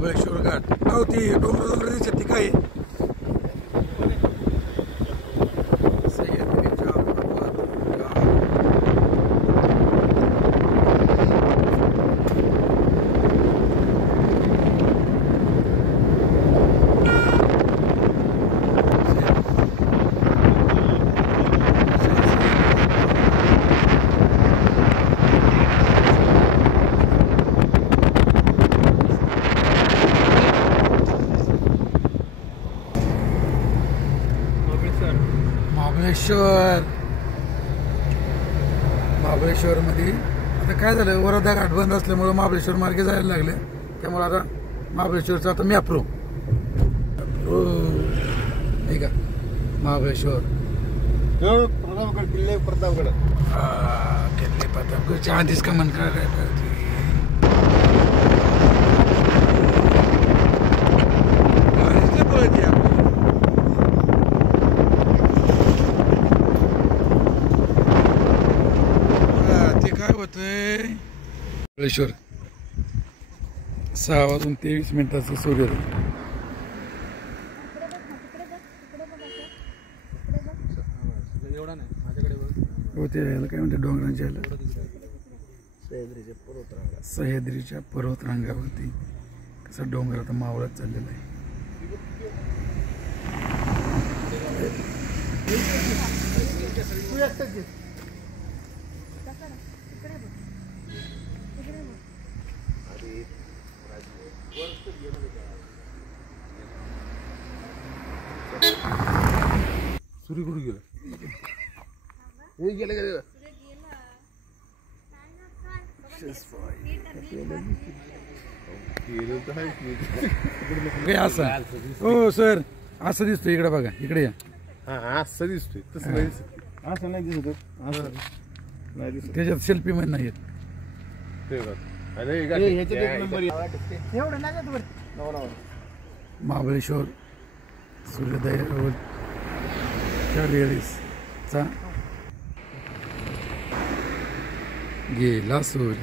महाबळेश्वर घाट हो ती डोंगर दिसत ती काय महाबळेश्वर मध्ये आता काय झालं वरदा घाट बंद असल्यामुळे महाबळेश्वर मार्गे जायला लागले त्यामुळे आता महाबळेश्वरचा आता मॅप्रो नाही का महाबळेश्वर किल्ले प्रतापगड किल्ले प्रतापगडच्या आधीच का मन काय महाबळेश्वर 6:23 सूर्योदय होते काय म्हणते डोंगरांच्या सह्याद्रीच्या पर्वतरांगावरती कसा डोंगर आता मावळत चाललेला आहे सूर्य कुठे गेला गेलं गेलं हो सर असं दिसतोय इकडे बघा इकडे या हा असं दिसतोय तसं नाही दिसत असं नाही दिसत असं नाही दिसत त्याच्यात सेल्फी मध्ये नाही महाबळेश्वर सूर्योदयाच्या वेळेसचा गेला सूर्य